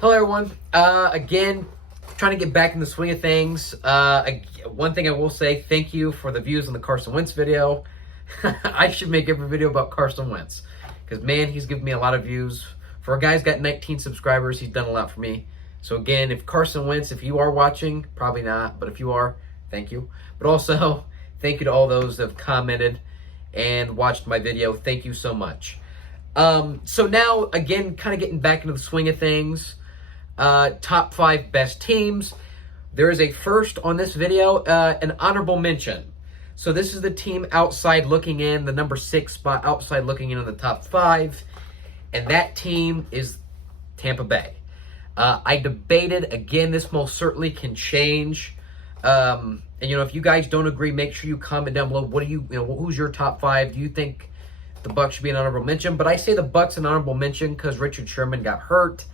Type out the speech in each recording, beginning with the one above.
Hello, everyone. Again, trying to get back in the swing of things. One thing I will say, thank you for the views on the Carson Wentz video. I should make every video about Carson Wentz because, man, he's given me a lot of views. For a guy who's got 19 subscribers, he's done a lot for me. So, again, if Carson Wentz, if you are watching, probably not, but if you are, thank you. But also, thank you to all those that have commented and watched my video. Thank you so much. So now, again, kind of getting back into the swing of things. Top 5 best teams. There is a first on this video, an honorable mention. So this is the team outside looking in, the number 6 spot outside looking in on the top 5. And that team is Tampa Bay. I debated, again, this most certainly can change. And, if you guys don't agree, make sure you comment down below. What do who's your top 5? Do you think the Bucs should be an honorable mention? But I say the Bucs an honorable mention because Richard Sherman got hurt.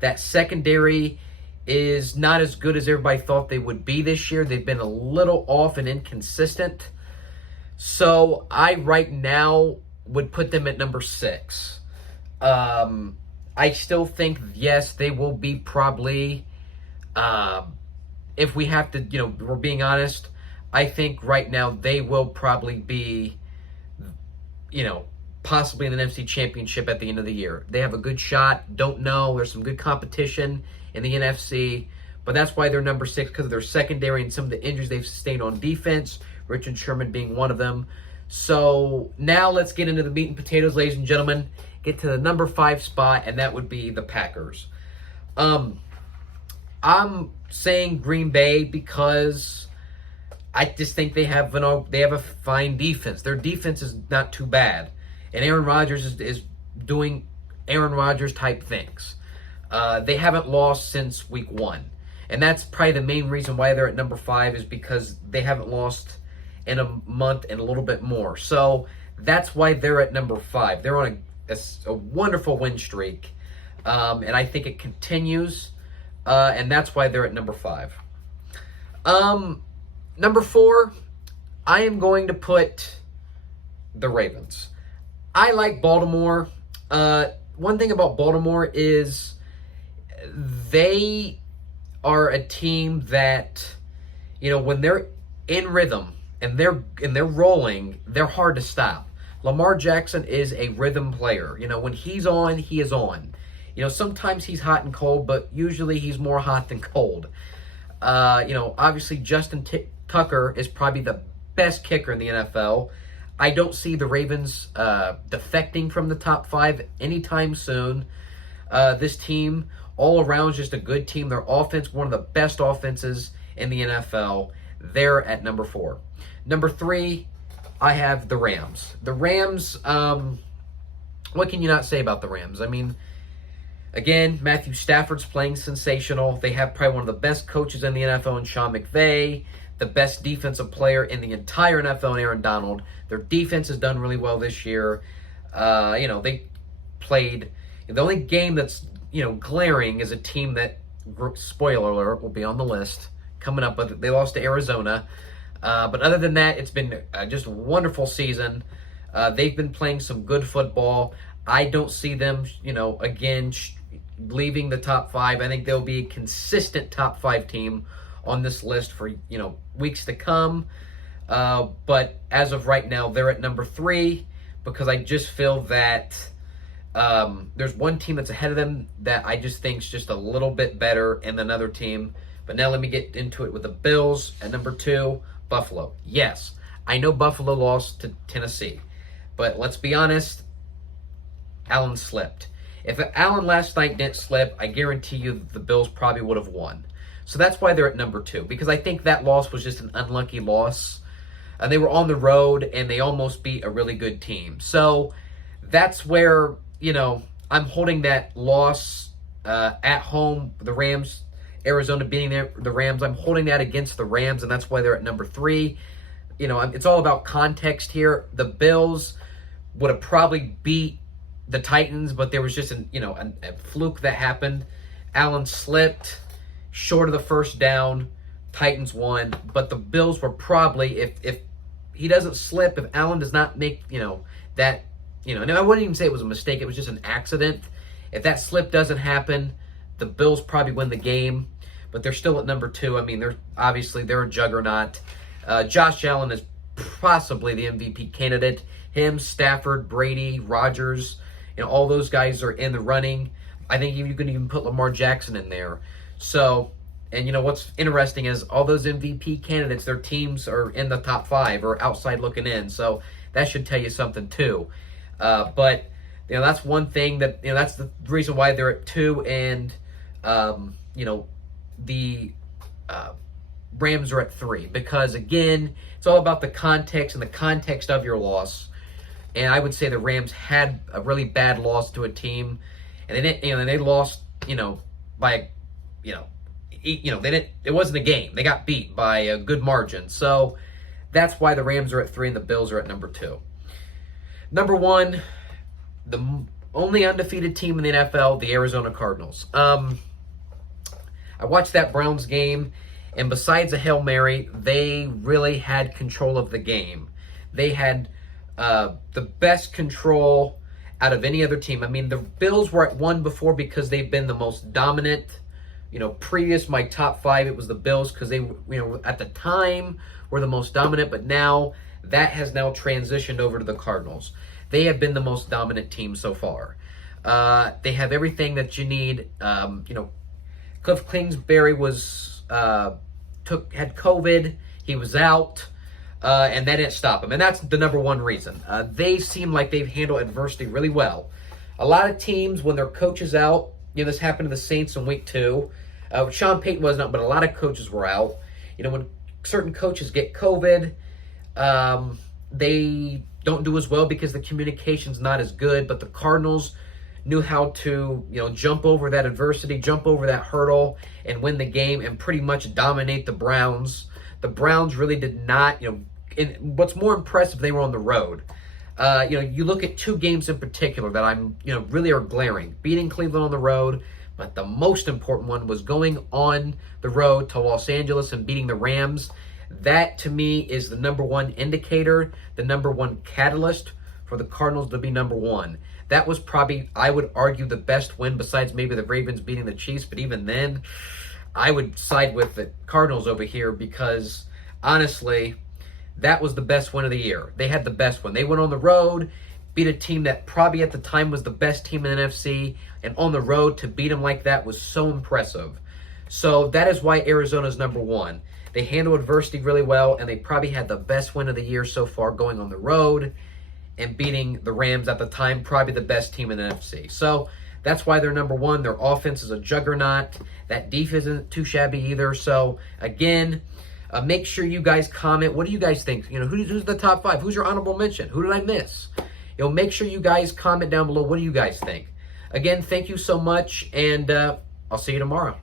That secondary is not as good as everybody thought they would be this year. They've been a little off and inconsistent. So I right now would put them at number 6. I still think, yes, they will be probably, if we have to, we're being honest, I think right now they will probably be, possibly in the NFC Championship at the end of the year. They have a good shot. Don't know. There's some good competition in the NFC, but that's why they're number 6, because of their secondary and some of the injuries they've sustained on defense, Richard Sherman being one of them. So now let's get into the meat and potatoes, ladies and gentlemen. Get to the number 5 spot, and that would be the Packers. I'm saying Green Bay because I just think they have a fine defense. Their defense is not too bad. And Aaron Rodgers is doing Aaron Rodgers type things. They haven't lost since week 1. And that's probably the main reason why they're at number 5 is because they haven't lost in a month and a little bit more. So that's why they're at number 5. They're on a wonderful win streak. And I think it continues. And that's why they're at number 5. Number 4, I am going to put the Ravens. I like Baltimore. One thing about Baltimore is they are a team that, when they're in rhythm and they're rolling, they're hard to stop. Lamar Jackson is a rhythm player. When he's on, he is on. Sometimes he's hot and cold, but usually he's more hot than cold. Obviously Justin Tucker is probably the best kicker in the NFL. I don't see the Ravens defecting from the top 5 anytime soon. This team, all around, is just a good team. Their offense, one of the best offenses in the NFL. They're at number 4. Number 3, I have the Rams. The Rams, what can you not say about the Rams? I mean, again, Matthew Stafford's playing sensational. They have probably one of the best coaches in the NFL in Sean McVay. The best defensive player in the entire NFL in Aaron Donald. Their defense has done really well this year. They played. The only game that's, glaring is a team that, spoiler alert, will be on the list coming up, but they lost to Arizona. But other than that, it's been just a wonderful season. They've been playing some good football. I don't see them, again, leaving the top 5. I think they'll be a consistent top 5 team on this list for, weeks to come. But as of right now, they're at number 3 because I just feel that there's one team that's ahead of them that I just think is just a little bit better and another team. But now let me get into it with the Bills at number 2, Buffalo. Yes, I know Buffalo lost to Tennessee, but let's be honest, Allen slipped. If Allen last night didn't slip, I guarantee you the Bills probably would have won. So that's why they're at number 2, because I think that loss was just an unlucky loss. They were on the road, and they almost beat a really good team. So that's where, I'm holding that loss at home, the Rams, Arizona beating the Rams. I'm holding that against the Rams, and that's why they're at number 3. It's all about context here. The Bills would have probably beat the Titans, but there was just a fluke that happened. Allen slipped short of the first down. Titans won, but the Bills were probably, if he doesn't slip, if Allen does not make and I wouldn't even say it was a mistake, it was just an accident. If that slip doesn't happen, the Bills probably win the game, but they're still at number 2. I mean, they're a juggernaut. Josh Allen is possibly the MVP candidate. Him, Stafford, Brady, Rodgers, all those guys are in the running. I think you can even put Lamar Jackson in there. So, and what's interesting is all those MVP candidates, their teams are in the top 5 or outside looking in. So that should tell you something too. But that's one thing that that's the reason why they're at 2, and the Rams are at 3, because again, it's all about the context and the context of your loss. And I would say the Rams had a really bad loss to a team, and they didn't, they lost, by, it wasn't a game. They got beat by a good margin. So that's why the Rams are at 3 and the Bills are at number 2. Number 1, the only undefeated team in the NFL, the Arizona Cardinals. I watched that Browns game, and besides a Hail Mary, they really had control of the game. They had the best control out of any other team. I mean, the Bills were at 1 before because they've been the most dominant. Previous my top 5, it was the Bills because they, at the time were the most dominant, but now that has now transitioned over to the Cardinals. They have been the most dominant team so far. They have everything that you need. Cliff Kingsbury had COVID. He was out. And that didn't stop him. And that's the number 1 reason. They seem like they've handled adversity really well. A lot of teams, when their coach is out, this happened to the Saints in week 2. Sean Payton wasn't out, but a lot of coaches were out. When certain coaches get COVID, they don't do as well because the communication's not as good. But the Cardinals knew how to, jump over that adversity, jump over that hurdle, and win the game and pretty much dominate the Browns. The Browns really did not, and what's more impressive, they were on the road. You look at 2 games in particular that really are glaring. Beating Cleveland on the road, but the most important one was going on the road to Los Angeles and beating the Rams. That, to me, is the number 1 indicator, the number 1 catalyst for the Cardinals to be number 1. That was probably, I would argue, the best win besides maybe the Ravens beating the Chiefs, but even then, I would side with the Cardinals over here because, honestly, that was the best win of the year. They had the best one. They went on the road, beat a team that probably at the time was the best team in the NFC, and on the road to beat them like that was so impressive. So that is why Arizona is number 1. They handled adversity really well, and they probably had the best win of the year so far going on the road and beating the Rams at the time, probably the best team in the NFC. So that's why they're number 1. Their offense is a juggernaut. That defense isn't too shabby either. So, again, make sure you guys comment. What do you guys think? Who's the top 5? Who's your honorable mention? Who did I miss? Make sure you guys comment down below. What do you guys think? Again, thank you so much, and I'll see you tomorrow.